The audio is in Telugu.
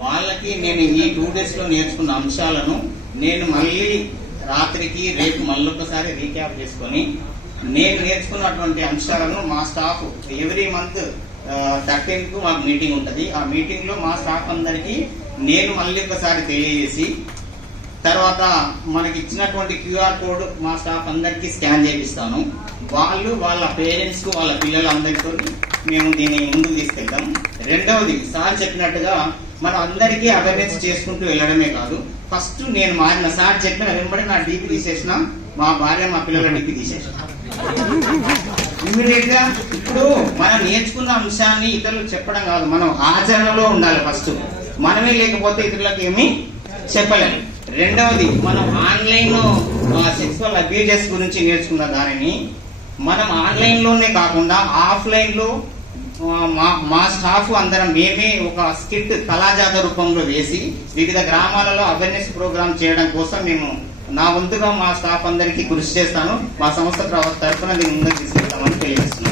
వాళ్ళకి నేను ఈ 2 days లో నేర్చుకున్న అంశాలను నేను మళ్ళీ రాత్రికి రేపు మళ్ళొకసారి రీక్యాప్ చేసుకొని నేను నేర్చుకున్నటువంటి అంశాలను మా స్టాఫ్ ఎవ్రీ మంత్ 13 కు మాకు మీటింగ్ ఉంటుంది. ఆ మీటింగ్ లో మా స్టాఫ్ అందరికీ నేను మళ్ళీ ఒకసారి తెలియజేసి తర్వాత మనకి ఇచ్చినటువంటి QR కోడ్ మా స్టాఫ్ అందరికీ స్కాన్ చేపిస్తాను. వాళ్ళు వాళ్ళ పేరెంట్స్ కు వాళ్ళ పిల్లలందరితో మేము దీన్ని ముందుకు తీసుకెళ్తాం. రెండవది సార్ చెప్పినట్టుగా మనం అందరికీ అవేర్నెస్ చేసుకుంటూ వెళ్ళడమే కాదు, ఫస్ట్ నేను మారిన సార్ చెప్పిన వెంబడి నా డీపీ తీసేసిన, మా భార్య మా పిల్లల డీపీ తీసేసిన ఇమీడియట్ గా. ఇప్పుడు మనం నేర్చుకున్న అంశాన్ని ఇతరులకు చెప్పడం కాదు, మనం ఆచరణలో ఉండాలి. ఫస్ట్ మనమే లేకపోతే ఇతరులకు ఏమీ చెప్పలేము. రెండవది మనం ఆన్లైన్ సెక్సువల్ అబ్యూజెస్ గురించి నేర్చుకున్న దానిని మనం ఆన్లైన్ లోనే కాకుండా ఆఫ్లైన్ లో మా స్టాఫ్ అందరం మేమే ఒక స్కిట్ కళాజాత రూపంలో వేసి వివిధ గ్రామాలలో అవేర్నెస్ ప్రోగ్రామ్ చేయడం కోసం మేము నా వంతుగా మా స్టాఫ్ అందరికీ కృషి చేస్తాను. మా సంస్థ తరఫున దీన్ని ముందుకు తీసుకెళ్తామని తెలియజేస్తున్నాను.